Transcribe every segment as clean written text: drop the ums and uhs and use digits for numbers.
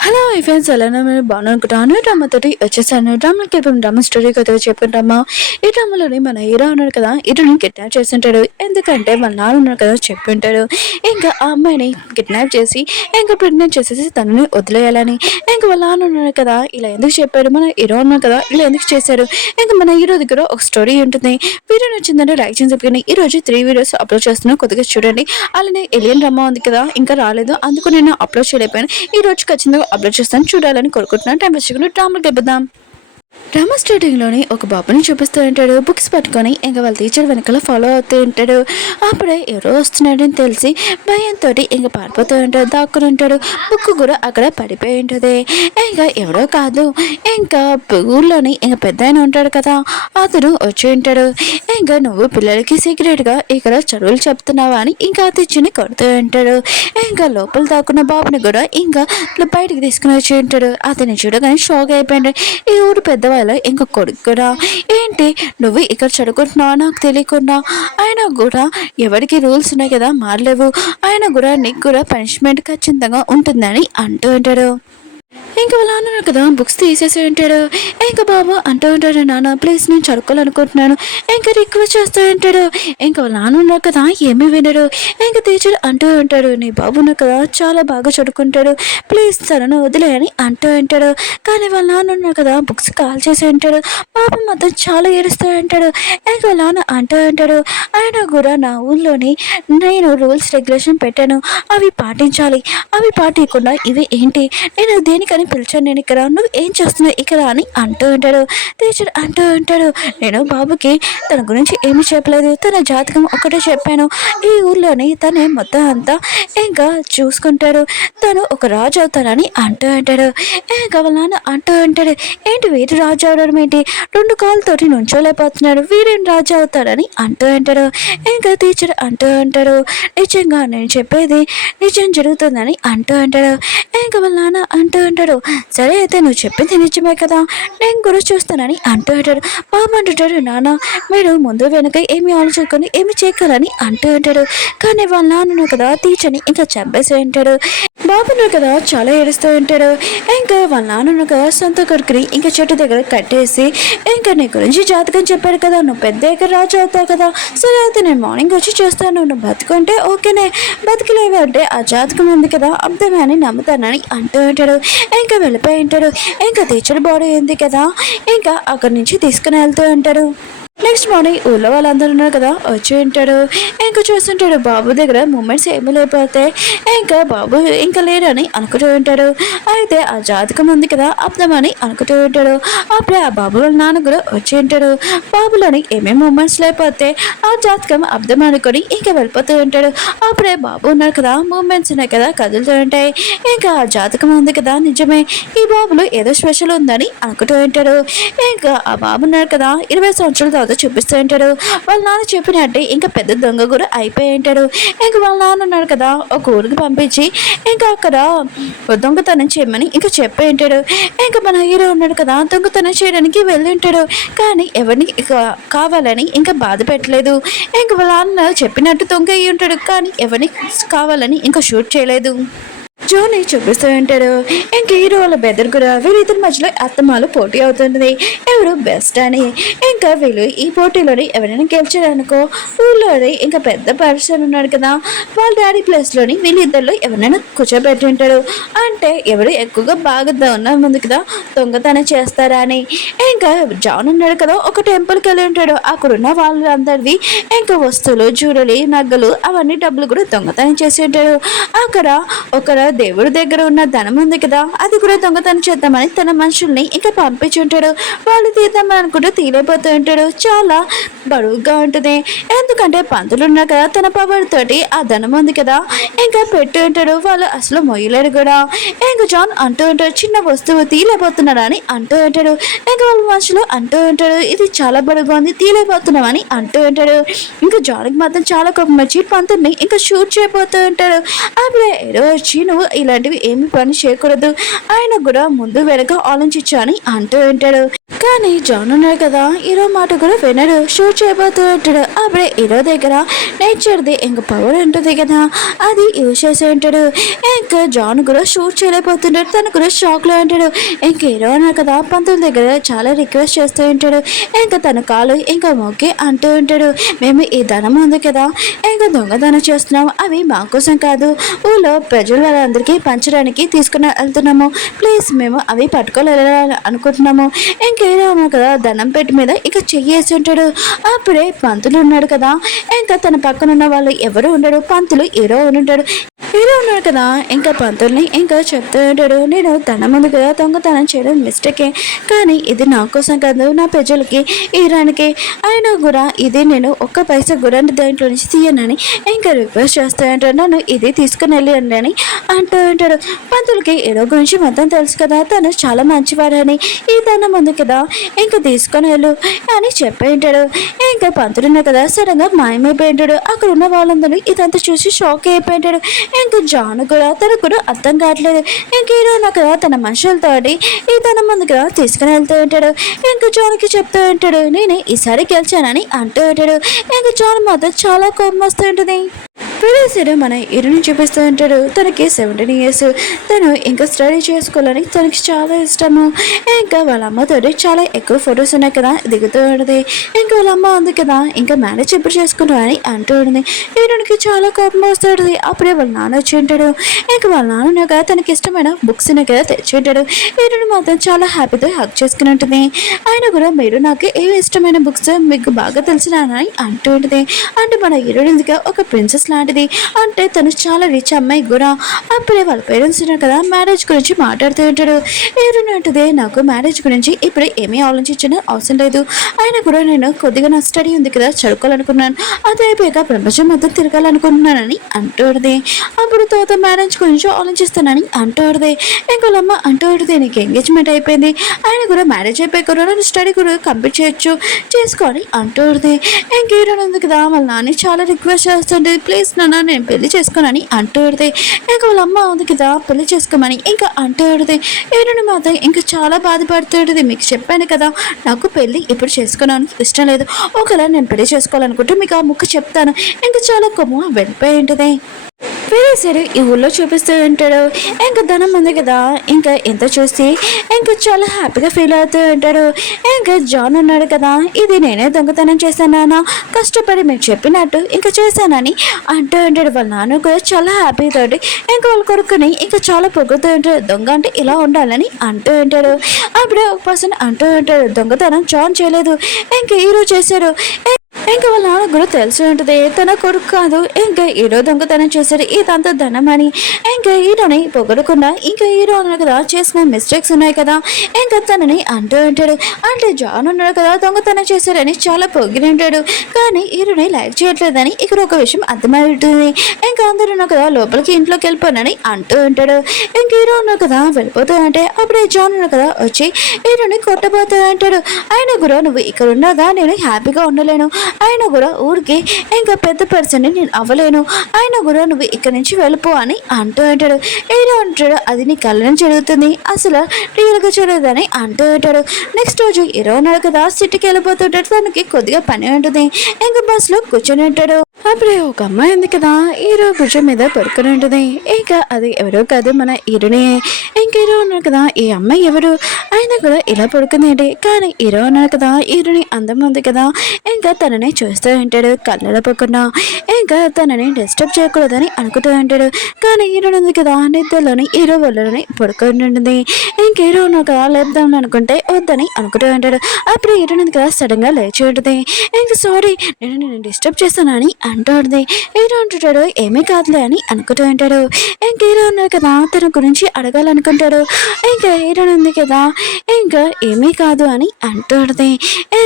Hello friends, ఎలా మీరు బాగున్నాను అనుకుంటాను. డ్రామాతోటి వచ్చేసాను. డ్రామాకి వెళ్ళిపోయిన డ్రామా స్టోరీ కొత్తగా చెప్పుకుంటామా. ఈ డ్రామాలోని మన హీరో ఉన్నాడు కదా, ఇటుని కిడ్నాప్ చేస్తుంటాడు. ఎందుకంటే వాళ్ళ నాన్న ఉన్నాడు కదా, చెప్పింటాడు ఇంకా ఆ అమ్మాయిని కిడ్నాప్ చేసి ఇంకా ప్రెగ్నెంట్ చేసేసి తనని వదిలేయాలని. ఇంకా వాళ్ళ నాన్న ఉన్నాడు కదా, ఇలా ఎందుకు చెప్పాడు, మన హీరో ఉన్నాడు కదా ఇలా ఎందుకు చేశాడు. ఇంకా మన హీరో దగ్గర ఒక స్టోరీ ఉంటుంది. వీడియో నచ్చిందంటే లైక్ చేసి చెప్పుకొని ఈ రోజు 3 వీడియోస్ అప్లోడ్ చేస్తున్నాను, కొద్దిగా చూడండి. అలానే ఎలియన్ డ్రామా ఉంది కదా, ఇంకా రాలేదు, అందుకు నేను అప్లోడ్ చేయలేకపోయాను. ఈ రోజు ఖచ్చితంగా అప్లోడ్ చేస్తాను, చూడాలని కోరుకుంటున్నాను. టైం వచ్చి డ్రామాకి వెళ్ళిపోదాం. డ్రామా స్టార్టింగ్లోని ఒక బాబుని చూపిస్తూ ఉంటాడు. బుక్స్ పట్టుకొని ఇంకా వాళ్ళ టీచర్ వెనకాల ఫాలో అవుతూ ఉంటాడు. అప్పుడే ఎవరో వస్తున్నాడని తెలిసి భయంతో ఇంకా పారిపోతూ ఉంటాడు, దాక్కుని ఉంటాడు. బుక్ కూడా అక్కడ పడిపోయి ఉంటుంది. ఇంకా ఎవరో కాదు, ఇంకా ఊళ్ళోని ఇంకా పెద్ద ఆయన ఉంటాడు కదా, అతను వచ్చి ఉంటాడు. ఇంకా నువ్వు పిల్లలకి సీక్రెట్గా ఇక్కడ చదువులు చెప్తున్నావా అని ఇంకా తెచ్చిని కొడుతూ ఉంటాడు. ఇంకా లోపల దాక్కున్న బాబుని కూడా ఇంకా బయటికి తీసుకుని వచ్చి ఉంటాడు. అతన్ని చూడగానే షాక్ అయిపోయాడు. ఈ ఊరు పెద్దవాళ్ళు ఇంకా కొడుకు కూడా, ఏంటి నువ్వు ఇక్కడ చదువుకుంటున్నావా నాకు తెలియకుండా, అయినా కూడా ఎవరికి రూల్స్ ఉన్నాయి కదా మారలేవు, అయినా కూడా నీకు కూడా పనిష్మెంట్ ఖచ్చితంగా ఉంటుందని అంటూ ఉంటాడు. ఇంకా వాళ్ళ నాన్న కదా బుక్స్ తీసేసి ఉంటాడు. ఇంకా బాబు అంటూ ఉంటాడు, నాన్న ప్లీజ్ నేను చదువుకోవాలనుకుంటున్నాను, ఇంకా రిక్వెస్ట్ చేస్తూ ఉంటాడు. ఇంకా వాళ్ళ నాన్న ఉన్నారు కదా ఏమీ వినడు. ఇంకా టీచర్ అంటూ ఉంటాడు, నీ బాబు ఉన్నారు కదా చాలా బాగా చదువుకుంటాడు, ప్లీజ్ తనను వదిలేయని అంటూ ఉంటాడు. కానీ వాళ్ళ నాన్న ఉన్నారు కదా బుక్స్ కాల్ చేసి ఉంటాడు. బాబు మాత్రం చాలా ఏడుస్తూ ఉంటాడు. ఇంకా వాళ్ళ నాన్న అంటూ ఉంటాడు, అయినా కూడా నా ఊళ్ళోని నేను రూల్స్ రెగ్యులేషన్ పెట్టాను, అవి పాటించాలి, అవి పాటించకుండా ఇవి ఏంటి, నేను దేనికని పిలిచాను, నేను ఇక్కడ నువ్వు ఏం చేస్తున్నావు ఇక్కడ అని అంటూ ఉంటాడు. టీచర్ అంటూ ఉంటాడు, నేను బాబుకి తన గురించి ఏమీ చెప్పలేదు, తన జాతకం ఒకటే చెప్పాను, ఈ ఊర్లోని తనే మొత్తం అంతా ఇంకా చూసుకుంటాడు, తను ఒక రాజు అవుతానని అంటూ ఉంటాడు. ఇంకా వాళ్ళ నాన్న అంటూ ఉంటాడు, ఏంటి వీరు రాజు అవడం ఏంటి, 2 కాళ్ళతోటి నుంచోలేకపోతున్నాడు, వీరేం రాజు అవుతాడని అంటూ ఉంటాడు. ఇంకా టీచర్ అంటూ ఉంటాడు, నిజంగా నేను చెప్పేది నిజం జరుగుతుందని అంటూ ఉంటాడు. ఇంకా వాళ్ళ నాన్న అంటూ ఉంటాడు, సరే అయితే నువ్వు చెప్పింది నిజమే కదా, నేను కూడా చూస్తానని అంటూ ఉంటాడు. బాబు అంటుంటాడు, నాన్న మీరు ముందు వెనక ఏమి ఆలోచించుకొని ఏమి చేయగలని అంటూ ఉంటాడు. కానీ వాళ్ళ నాన్న కదా టీచర్ని ఇంకా చంపేసి ఉంటాడు. బాబును కదా చాలా ఏడుస్తూ ఉంటాడు. ఇంకా వాళ్ళ నాన్న కదా సొంత కొడుకుని ఇంకా చెట్టు దగ్గర కట్టేసి, ఇంకా నీ గురించి జాతకం చెప్పాడు కదా, నువ్వు పెద్ద రాజు అవుతావు కదా, సరే అయితే నేను మార్నింగ్ వచ్చి చూస్తాను, నువ్వు బతుకుంటే ఓకేనే, బతికలేవి అంటే ఆ జాతకం ఉంది కదా అర్థమే అని నమ్ముతానని అంటూ ఉంటాడు. ఇంకా వెళ్ళిపోయి ఉంటాడు. ఇంకా టీచర్ బాడీ ఉంది కదా, ఇంకా అక్కడి నుంచి తీసుకుని వెళ్తూ ఉంటాడు. నెక్స్ట్ మార్నింగ్ ఊళ్ళో వాళ్ళందరూ ఉన్నారు కదా వచ్చి ఉంటాడు. ఇంకా చూస్తుంటాడు బాబు దగ్గర మూమెంట్స్ ఏమీ లేకపోతే, ఇంకా బాబు ఇంకా లేరని అనుకుంటూ ఉంటాడు. అయితే ఆ జాతకం ఉంది కదా అర్థమని అనుకుంటూ ఉంటాడు. అప్పుడే ఆ బాబు వాళ్ళ నాన్న కూడా వచ్చి ఉంటాడు. బాబులోని ఏమేమి మూమెంట్స్ లేకపోతే ఆ జాతకం అర్థం అనుకొని ఇంకా వెళ్ళిపోతూ ఉంటాడు. అప్పుడే బాబు ఉన్నారు కదా మూమెంట్స్ ఉన్నాయి కదా కదులుతూ ఉంటాయి. ఇంకా ఆ జాతకం ఉంది కదా నిజమే, ఈ బాబులో ఏదో స్పెషల్ ఉందని అనుకుంటూ ఉంటాడు. ఇంకా ఆ బాబు ఉన్నారు కదా 20 సంవత్సరాల తర్వాత చూపిస్తూ ఉంటాడు. వాళ్ళ నాన్న చెప్పినట్టే ఇంకా పెద్ద దొంగ కూడా అయిపోయి ఉంటాడు. ఇంకా వాళ్ళ నాన్న ఉన్నాడు కదా ఒక ఊరికి పంపించి ఇంకా అక్కడ దొంగతనం చేయమని ఇంకా చెప్పి ఉంటాడు. ఇంకా మన హీరో ఉన్నాడు కదా దొంగతనం చేయడానికి వెళ్ళి ఉంటాడు. కానీ ఎవరిని కావాలని ఇంకా బాధ పెట్టలేదు. ఇంకా వాళ్ళ నాన్న చెప్పినట్టు దొంగ అయ్యి ఉంటాడు, కానీ ఎవరిని కావాలని ఇంకా షూట్ చేయలేదు. జోని చూపిస్తూ ఉంటాడు. ఇంకా హీరో వాళ్ళ బెదర్ కూడా వీళ్ళిద్దరి మధ్యలో అత్తమాలు పోటీ అవుతుంది, ఎవరు బెస్ట్ అని. ఇంకా వీళ్ళు ఈ పోటీలోని ఎవరైనా గెలిచారనుకో ఊళ్ళోని ఇంకా పెద్ద పర్సన్ ఉన్నాడు కదా వాళ్ళ డాడీ ప్లేస్లోని వీళ్ళిద్దరిలో ఎవరైనా కూర్చోబెట్టి ఉంటాడు. అంటే ఎవరు ఎక్కువగా బాగా ఉన్న ముందు కదా దొంగతనం చేస్తారా అని. ఇంకా జాన్ ఉన్నాడు కదా ఒక టెంపుల్కి వెళ్ళి ఉంటాడు. అక్కడున్న వాళ్ళందరివి ఇంకా వస్తువులు జ్యువెలరీ నగలు అవన్నీ డబ్బులు కూడా దొంగతనం చేసి ఉంటాడు. అక్కడ ఒక దేవుడి దగ్గర ఉన్న ధనం ఉంది కదా అది కూడా దొంగతనం చేద్దామని తన మనుషుల్ని ఇంకా పంపించుంటాడు. వాళ్ళు తీద్దామని అనుకుంటూ తీరైపోతూ ఉంటాడు. చాలా బరువుగా ఉంటుంది, ఎందుకంటే పంతులు ఉన్నారు కదా తన పవర్ తోటి ఆ ధనం ఉంది కదా ఇంకా పెట్టి ఉంటాడు. వాళ్ళు అసలు మొయ్యలేరు కూడా. ఇంకా జాన్ అంటూ ఉంటాడు, చిన్న వస్తువు తీయలేకపోతున్నాడు అని అంటూ ఉంటాడు. ఇంకా వాళ్ళ మనుషులు అంటూ ఉంటాడు, ఇది చాలా బరువుగా ఉంది తీయలేకపోతున్నాం అని అంటూ ఉంటాడు. ఇంకా జాన్కి మాత్రం చాలా కోపం వచ్చి పంతుల్ని ఇంకా షూట్ చేయబోతూ ఉంటాడు. అప్పుడే ఏదో వచ్చి నువ్వు ఇలాంటివి ఏమి పని చేయకూడదు, ఆయన కూడా ముందు వెనక ఆలోచించు అని అంటూ ఉంటాడు. కానీ జాన్ ఉన్నాడు కదా, హీరో మాట కూడా వినడు. షూట్ చేయబోతూ ఉంటాడు. అప్పుడే హీరో దగ్గర నేచర్ది ఇంకా పవర్ ఉంటుంది కదా, అది యూజ్ చేసి ఉంటాడు. ఇంకా జాన్ కూడా షూట్ చేయలేకపోతుంటాడు. తను కూడా షాక్లో ఉంటాడు. ఇంకా హీరో ఉన్నాడు కదా, పంతుల దగ్గర చాలా రిక్వెస్ట్ చేస్తూ ఉంటాడు. ఇంకా తన కాలు ఇంకా మొక్కి అంటూ ఉంటాడు, మేము ఈ ధనం ఉంది కదా, ఇంకా దొంగతనం చేస్తున్నాం, అవి మా కోసం కాదు, ఊళ్ళో ప్రజల వాళ్ళందరికీ పంచడానికి తీసుకుని వెళ్తున్నాము, ప్లీజ్ మేము అవి పట్టుకోలేని అనుకుంటున్నాము. ఇంకేదో కదా దండం పెట్టి మీద ఇక చెయ్యేసి ఉంటాడు. అప్పుడే పంతులు ఉన్నాడు కదా, ఇంకా తన పక్కన ఉన్న వాళ్ళు ఎవరు ఉండడు, పంతులు హీరో ఉంటాడు. హీరో ఉన్నాడు కదా, ఇంకా పంతుల్ని ఇంకా చెప్తూ ఉంటాడు, నేను దండం ముందు కదా దొంగతనం చేయడం మిస్టేకే, కానీ ఇది నా కోసం కాదు, నా ప్రజలకి హీరానికి అయినా కూడా ఇది నేను ఒక్క పైసా కూడా దాంట్లో నుంచి తీయనని ఇంకా రిక్వెస్ట్ చేస్తూ ఉంటాడు. నన్ను ఇది తీసుకుని వెళ్ళి అని అంటూ ఉంటాడు. పంతులకి హీరో గురించి మొత్తం తెలుసు కదా, తను చాలా మంచివాడని, ఈ దండం ముందు కదా ఇంకా తీసుకొని వెళ్ళు అని చెప్పి ఉంటాడు. ఇంకా పంతులున్నా కదా సడన్గా మాయమైపోయింటాడు. అక్కడ ఉన్న వాళ్ళందరూ ఇదంతా చూసి షాక్ అయిపోయింటాడు. ఇంకా జాన్ కూడా తనకు కూడా అర్థం కావట్లేదు. ఇంక హీరో కదా తన మనుషులతోటి ఈ తన ముందు కదా తీసుకుని వెళ్తూ ఉంటాడు. ఇంకా జాన్కి చెప్తూ ఉంటాడు, నేను ఈసారి గెలిచానని అంటూ ఉంటాడు. ఇంకా జాన్ మాత్రం చాలా కోపం వస్తూ ఉంటుంది. ప్రొడ్యూసర్ మన హీరోని చూపిస్తూ ఉంటాడు. తనకి 17 years, తను ఇంకా స్టడీ చేసుకోవాలని తనకి చాలా ఇష్టము. ఇంకా వాళ్ళ అమ్మతో చాలా ఎక్కువ ఫొటోస్ ఉన్నాయి కదా దిగుతూ ఉంటుంది. ఇంకా వాళ్ళ అమ్మ ఉంది కదా, ఇంకా మ్యారేజ్ ఎప్పుడు చేసుకుంటావు అని అంటూ ఉంటుంది. హీరోనికి చాలా కోపం వస్తూ ఉంటుంది. అప్పుడే వాళ్ళ నాన్న వచ్చి ఉంటాడు. ఇంకా వాళ్ళ నాన్న కదా తనకి ఇష్టమైన బుక్స్ కదా తెచ్చి ఉంటాడు. హీరోని మాత్రం చాలా హ్యాపీతో హక్ చేసుకుని ఉంటుంది. ఆయన కూడా మీరు నాకు ఏ ఇష్టమైన బుక్స్ మీకు బాగా తెలిసిన అని అంటూ ఉంటుంది. అంటే మన హీరోయిన్ ఒక ప్రిన్సెస్ లాంటిది, అంటే తను చాలా రిచ్ అమ్మాయి కూడా. అప్పుడే వాళ్ళ పేరెంట్స్ కదా మ్యారేజ్ గురించి మాట్లాడుతూ ఉంటాడు. ఏరునంటదే నాకు మ్యారేజ్ గురించి ఇప్పుడు ఏమీ ఆలోచించిన అవసరం లేదు, అయినా కూడా నేను కొద్దిగా నా స్టడీ ఉంది కదా చదువుకోవాలనుకున్నాను, అది అయిపోయాక ప్రపంచం మొత్తం తిరగాలనుకుంటున్నానని అంటూడదే. అప్పుడు తర్వాత మ్యారేజ్ గురించి ఆలోచిస్తానని అంటూడదే. ఇంకోళ్ళమ్మ అంటూడదే, నీకు ఎంగేజ్మెంట్ అయిపోయింది, ఆయన కూడా మ్యారేజ్ అయిపోయి కూడా నేను స్టడీ కూడా కంప్లీట్ చేసుకొని అంటూడదే. ఇంకేరునంది కదా వాళ్ళ నాన్న చాలా రిక్వెస్ట్ చేస్తుంటే, ప్లీజ్ నాన్న నేను పెళ్లి చేసుకోనని అంటూడితే. ఇంకా వాళ్ళ అమ్మ ఉంది కదా పెళ్లి చేసుకోమని ఇంకా అంటూడితే. ఏడుని మాత్రం ఇంకా చాలా బాధపడుతుంది. మీకు చెప్పాను కదా నాకు పెళ్లి ఇప్పుడు చేసుకున్నాను ఇష్టం లేదు, ఒకవేళ నేను పెళ్లి చేసుకోవాలనుకుంటే మీకు ఆ ముక్క చెప్తాను, ఇంకా చాలా కొమ్ము వెళ్ళిపోయి ఉంటుంది. సరే ఈ ఊళ్ళో చూపిస్తూ ఉంటాడు. ఇంకా ధనం ఉంది కదా, ఇంకా ఎంత చూసి ఇంకా చాలా హ్యాపీగా ఫీల్ అవుతూ ఉంటాడు. ఇంకా జాన్ ఉన్నాడు కదా, ఇది నేనే దొంగతనం చేశానా, కష్టపడి మీరు చెప్పినట్టు ఇంకా చేశానని అంటూ ఉంటాడు. వాళ్ళ నాన్న కూడా చాలా హ్యాపీ తోటి ఇంకా వాళ్ళ కొడుకుని ఇంకా చాలా పొగుతూ ఉంటాడు. దొంగ అంటే ఇలా ఉండాలని అంటూ ఉంటాడు. అప్పుడే ఒక పర్సన్ అంటూ ఉంటాడు, దొంగతనం జాన్ చేయలేదు, ఇంకా హీరో చేశారు. ఇంకా వాళ్ళ నాన్న కూడా తెలిసి ఉంటుంది తన కొడుకు కాదు, ఇంకా హీరో దొంగతనం చేశాడు, ఇదంతా ధనం అని. ఇంకా హీరోని పొగడకుండా ఇంకా హీరో కదా చేసిన మిస్టేక్స్ ఉన్నాయి కదా ఇంకా తనని అంటూ ఉంటాడు. అంటే జాన్ ఉన్నాడు కదా దొంగతనం చేశాడని చాలా పొగిడి ఉంటాడు, కానీ హీరోని లైక్ చేయట్లేదని ఇక్కడ ఒక విషయం అర్థమవుతుంది. ఇంకా అందరూ కదా లోపలికి ఇంట్లోకి వెళ్ళిపోనని అంటూ ఉంటాడు. ఇంక హీరో ఉన్నాడు కదా వెళ్ళిపోతూ అంటే అప్పుడే జాన్ ఉన్నాడు కదా వచ్చి హీరోని కొట్టబోతూ అంటాడు. ఆయన కూడా నువ్వు ఇక్కడ ఉండగా నేను హ్యాపీగా ఉండలేను, ఆయన కూడా ఊరికి ఇంకా పెద్ద పర్సన్ నేను అవ్వలేను, ఆయన కూడా నువ్వు ఇక్కడ నుంచి వెళ్ళిపో అని అంటూ ఉంటాడు. హీరో అంటాడు, అది నీ కళ్ళని జరుగుతుంది, అసలు రియల్గా చూడదని అంటూ ఉంటాడు. నెక్స్ట్ రోజు హీరో ఉన్నాడు కదా సిటీకి వెళ్ళిపోతుంటాడు. తనకి కొద్దిగా పని ఉంటుంది. ఇంకా బస్సులో కూర్చొని ఉంటాడు. అప్పుడే ఒక అమ్మాయి ఉంది కదా హీరో భుజం మీద పడుకుని ఉంటుంది. ఇంకా అది ఎవరో కాదు మన హీరోనే. ఇంక హీరో ఉన్నాడు కదా, ఈ అమ్మాయి ఎవరు, ఆయన కూడా ఇలా పడుకుంది ఏంటి, కానీ హీరో ఉన్నాడు కదా హీరోని అందం ఉంది కదా ఇంకా తనని చూస్తూ ఉంటాడు కళ్ళపోకుండా. ఇంకా తనని డిస్టర్బ్ చేయకూడదని అనుకుంటూ ఉంటాడు. కానీ హీరో ఉంది కదా నిద్రలోని హీరో వాళ్ళని పడుకొని ఉంటుంది. ఇంక హీరో ఉన్నాడు కదా లేపుదాం అనుకుంటే వద్దని అనుకుంటూ ఉంటాడు. అప్పుడు హీరో ఉంది కదా సడన్ గా లేచి ఉంటుంది. ఇంకా సారీ నేను డిస్టర్బ్ చేస్తానని అంటూ ఉంటుంది. హీరో అంటుంటాడు ఏమీ కాదులే అని అనుకుంటూ ఉంటాడు. ఇంక హీరో ఉన్నాడు కదా తన గురించి అడగాలనుకుంటాడు. ఇంకా హీరో ఉంది కదా ఇంకా ఏమీ కాదు అని అంటూ ఉంటుంది.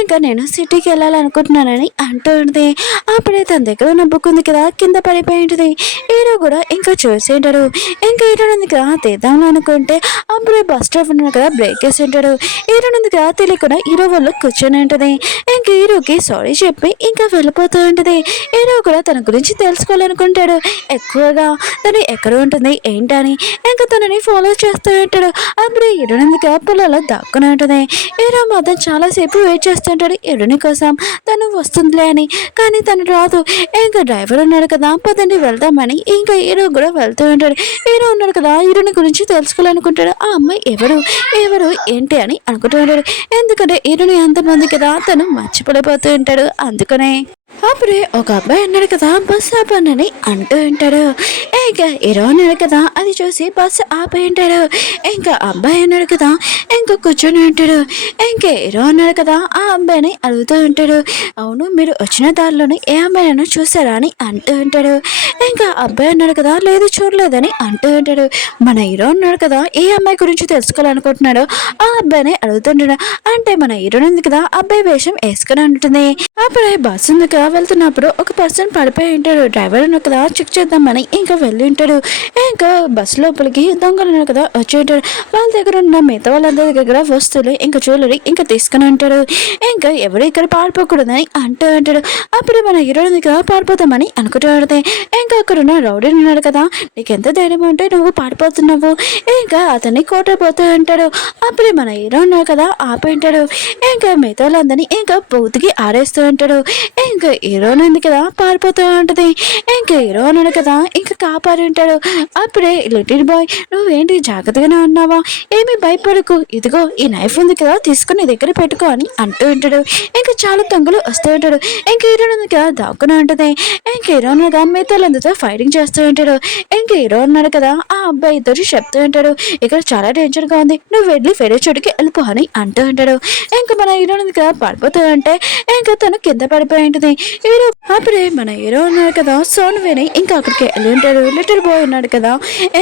ఇంకా నేను సిటీకి వెళ్ళాలనుకుంటున్నానని అని అంటూ ఉంటుంది. అప్పుడే తన దగ్గర ఉన్న బుక్ ఉంది కదా కింద పడిపోయి ఉంటుంది. హీరో కూడా ఇంకా చూసి ఉంటాడు. ఇంకా హీరో ఉంది కదా తీద్దాం అనుకుంటే అప్పుడే బస్ స్టాప్ ఉన్నాడు కదా బ్రేక్ వేసి ఉంటాడు. హీరో ఉంది కదా తెలియకుండా హీరో వాళ్ళు కూర్చొని ఉంటుంది. ఇంకా హీరోకి సారీ చెప్పి ఇంకా వెళ్ళిపోతూ ఉంటుంది. హీరో కూడా తన గురించి తెలుసుకోవాలనుకుంటాడు. ఎక్కువగా తను ఎక్కడ ఉంటుంది ఏంటని ఇంకా తనని ఫాలో చేస్తూ ఉంటాడు. అప్పుడు హీరోని ఉంది పొలాల్లో దాక్కుని ఉంటుంది. హీరో మాత్రం చాలాసేపు వెయిట్ చేస్తుంటాడు హీరోని కోసం తను వస్తుందిలే అని. కానీ తను రాదు. ఇంకా డ్రైవర్ ఉన్నాడు కదా పదండి వెళ్దామని ఇంకా హీరో కూడా వెళ్తూ ఉంటాడు. హీరో ఉన్నాడు కదా హీరోని గురించి తెలుసుకోవాలనుకుంటాడు. ఆ అమ్మాయి ఎవరు ఎవరు ఏంటి అని అనుకుంటూ ఉంటాడు. ఎందుకంటే హీరోని ఎంతమంది కదా తను మర్చిపోలేకపోతూ ఉంటాడు. అందుకనే అప్పుడే ఒక అబ్బాయి అన్నాడు కదా బస్సు ఆపనని అంటూ ఉంటాడు. ఇంకా హీరో అన్నాడు కదా అది చూసి బస్సు ఆపి ఉంటాడు. ఇంకా అబ్బాయి అన్నాడు కదా ఇంకా కూర్చొని ఉంటాడు. ఇంకా హీరో అన్నాడు కదా ఆ అబ్బాయిని అడుగుతూ ఉంటాడు. అవును మీరు వచ్చిన దారిలోనే ఏ అమ్మాయినైనా చూసారా అని అంటూ ఉంటాడు. ఇంకా అబ్బాయి అన్నాడు కదా లేదు చూడలేదని అంటూ ఉంటాడు. మన హీరో అన్నాడు కదా ఏ అమ్మాయి గురించి తెలుసుకోవాలనుకుంటున్నాడో ఆ అబ్బాయిని అడుగుతుంటాడు. అంటే మన హీరో ఉంది కదా అబ్బాయి వేషం వేసుకుని ఉంటుంది. అప్పుడే బస్సు ఉంది కదా వెళ్తున్నప్పుడు ఒక పర్సన్ పడిపోయి ఉంటాడు. డ్రైవర్ కదా చెక్ చేద్దామని ఇంకా వెళ్ళి ఉంటాడు. ఇంకా బస్సు లోపలికి దొంగలు కదా వచ్చి ఉంటాడు. వాళ్ళ దగ్గర ఉన్న మిగతా వాళ్ళందరి దగ్గర వస్తువులు ఇంకా జ్యువెలరీ ఇంకా తీసుకుని ఉంటాడు. ఇంకా ఎవరు ఇక్కడ పారిపోకూడదని అంటూ ఉంటాడు. అప్పుడు మన హీరో కదా పారిపోతామని అనుకుంటూ ఉంటుంది. ఇంకా అక్కడ ఉన్న రౌడీ ఉన్నాడు కదా నీకెంత ధైర్యం ఉంటే నువ్వు పారిపోతున్నావు ఇంకా అతన్ని కొట్టబోతూ ఉంటాడు. అప్పుడే మన హీరో ఉన్నాడు కదా ఆపి ఉంటాడు. ఇంకా మిగతా వాళ్ళందరినీ ఇంకా బూతికి ఆరేస్తూ ఉంటాడు. ఇంకా హీరో ఉంది కదా పారిపోతూ ఉంటుంది. ఇంకా హీరో అన్నాడు కదా ఇంకా కాపాడి ఉంటాడు. అప్పుడే లిటిల్ బాయ్ నువ్వేంటి జాగ్రత్తగానే ఉన్నావా ఏమి భయపడకు ఇదిగో ఈ నైఫ్ ఉంది కదా తీసుకుని దగ్గర పెట్టుకో అని అంటూ ఉంటాడు. ఇంకా చాలా దొంగలు వస్తూ ఉంటాడు. ఇంకా హీరో ఉంది కదా దాక్కుని ఉంటుంది. ఇంకా హీరో ఉన్నాడు కదా మిగతాలందరితో ఫైటింగ్ చేస్తూ ఉంటాడు. ఇంకా హీరో ఉన్నాడు కదా ఆ అబ్బాయి ఇద్దరు చెప్తూ ఉంటాడు ఇక్కడ చాలా డేంజర్ గా ఉంది నువ్వు వెళ్ళి వేరే చోటుకి వెళ్ళిపో అని అంటూ ఉంటాడు. ఇంకా మన హీరో ఉంది కదా పడిపోతూ అంటే ఇంకా తను కింద పడిపోయి ఉంటుంది. హీరో అప్పుడే మన హీరో ఉన్నాడు కదా సౌండ్ విని ఇంకా అక్కడికి వెళ్ళి ఉంటాడు. లిటిల్ బాయ్ ఉన్నాడు కదా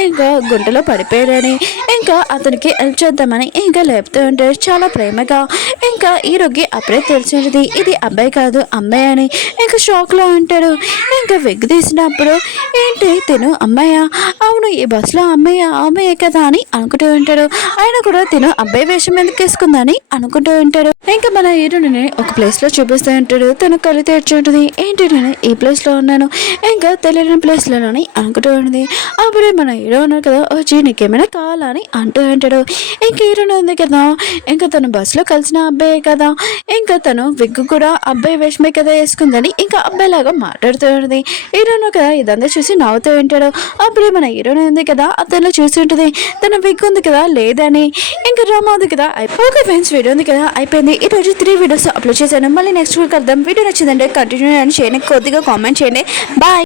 ఇంకా గుంటలో పడిపోయాడని ఇంకా అతనికి హెల్ప్ చేద్దామని ఇంకా లేపుతూ ఉంటాడు చాలా ప్రేమగా. ఇంకా హీరోకి అప్పుడే తెలిసింది ఇది అబ్బాయి కాదు అమ్మాయి అని. ఇంకా షాక్ లో ఉంటాడు. ఇంకా విగ్ తీసినప్పుడు ఏంటి తిను అమ్మాయా అవును ఈ బస్సులో అమ్మాయే కదా అని అనుకుంటూ ఉంటాడు. ఆయన కూడా తిను అబ్బాయి వేషం ఎందుకు వేసుకుందని అనుకుంటూ ఉంటాడు. ఇంకా మన హీరోని ఒక ప్లేస్ లో చూపిస్తూ ఉంటాడు. తను కళ్ళు తెరిచి ఉంటుంది. ఏంటి నేను ఈ ప్లేస్ లో ఉన్నాను ఇంకా తెలియని ప్లేస్ లోని అనుకుంటూ ఉంటుంది. అప్పుడే మన హీరో ఉన్నాడు కదా వచ్చి నీకేమైనా కావాలా అని అంటూ ఉంటాడు. ఇంకా హీరోని ఉంది కదా ఇంకా తను బస్సులో కలిసిన అబ్బాయి కదా ఇంకా తను విగ్గు కూడా అబ్బాయి వేషమే కదా వేసుకుందని ఇంకా అబ్బాయి లాగా మాట్లాడుతూ ఉంటుంది. హీరోను కదా ఇదంతా చూసి నవ్వుతూ ఉంటాడు. అప్పుడే మన హీరోని ఉంది కదా అతను చూసి ఉంటుంది తన విగ్ ఉంది కదా లేదని ఇంకా డ్రామా ఉంది కదా ఓకే ఫ్రెండ్స్ వీడియో ఉంది కదా అయిపోయింది. ఈరోజు 3 వీడియోస్ అప్లోడ్ చేశాను. మళ్ళీ నెక్స్ట్ వీక్ అర్థం వీడియో నచ్చిందంటే కంటిన్యూ చేయండి కొద్దిగా కామెంట్ చేయండి. బాయ్.